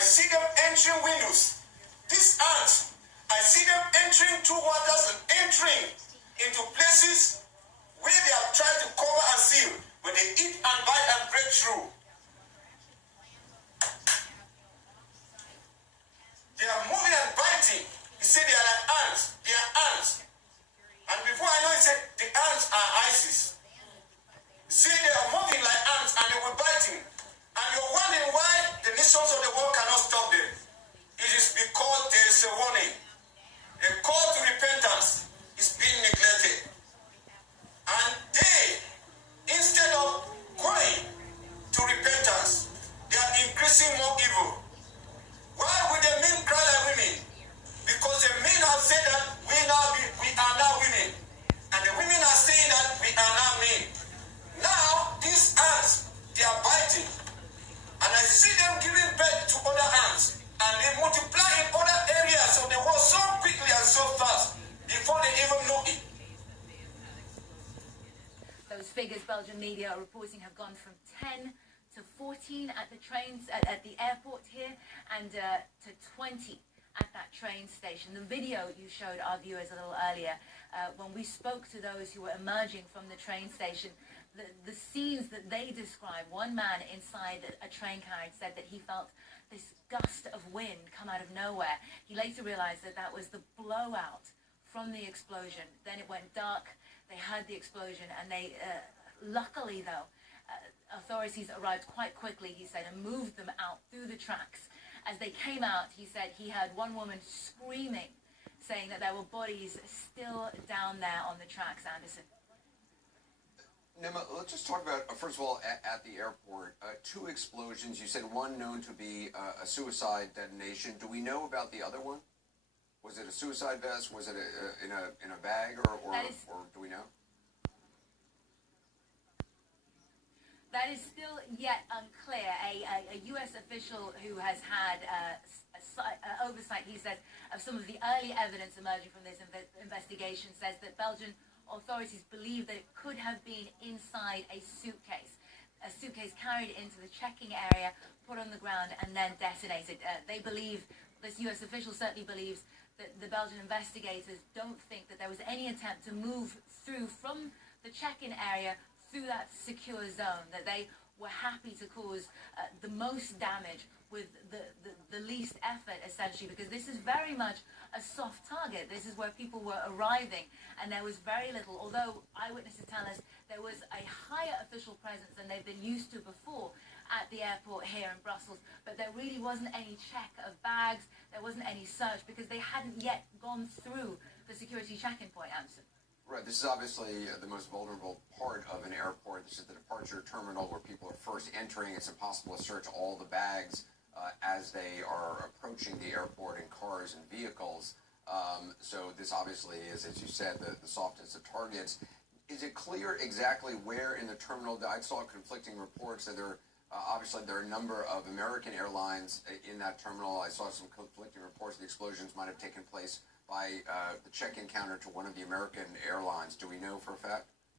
see them entering windows. These ants, I see them entering through waters and entering into places where they have tried to cover and seal, but they eat and bite and break through. They are moving and biting. He said they are like ants. They are ants. And before I know, he said the ants are ISIS. He said they are moving like ants and they were biting. And you're wondering why the nations of the world cannot stop them. It is because there is a warning. A call to repentance is being neglected. And they, instead of going to repentance, they are increasing more evil. Why would the men cry like women? Because the men have said that we are now women. And the women are saying that we are now men. Now, these ants, they are biting. And I see them giving birth to other ants. And they multiply in other areas of the world so quickly and so fast before they even know it. Those figures Belgian media are reporting have gone from 10 to 14 at the trains at the airport here, and to 20 at that train station. The video you showed our viewers a little earlier, when we spoke to those who were emerging from the train station, the scenes that they described, one man inside a train carriage said that he felt this gust of wind come out of nowhere. He later realized that that was the blowout from the explosion. Then it went dark, they heard the explosion, and they, luckily though, authorities arrived quite quickly, he said, and moved them out through the tracks. As they came out, he said he heard one woman screaming, saying that there were bodies still down there on the tracks, Anderson. Nima, let's just talk about, first of all, at the airport, 2 explosions. You said one known to be a suicide detonation. Do we know about the other one? Was it a suicide vest? Was it in a bag, or do we know? That is still yet unclear. A U.S. official who has had oversight, he says, of some of the early evidence emerging from this investigation, says that Belgian authorities believe that it could have been inside a suitcase carried into the checking area, put on the ground, and then detonated. They believe, this U.S. official certainly believes, that the Belgian investigators don't think that there was any attempt to move through from the check-in area through that secure zone, that they were happy to cause the most damage with the least effort, essentially, because this is very much a soft target. This is where people were arriving, and there was very little, although eyewitnesses tell us there was a higher official presence than they've been used to before at the airport here in Brussels, but there really wasn't any check of bags, there wasn't any search, because they hadn't yet gone through the security check-in point, Anderson. Right, this is obviously the most vulnerable part of an airport. This is the departure terminal where people are first entering. It's impossible to search all the bags as they are approaching the airport in cars and vehicles. So this obviously is, as you said, the softest of targets. Is it clear exactly where in the terminal? I saw conflicting reports that obviously there are a number of American airlines in that terminal. I saw some conflicting reports the explosions might have taken place by the check-in counter to one of the American airlines. Do we know for a fact?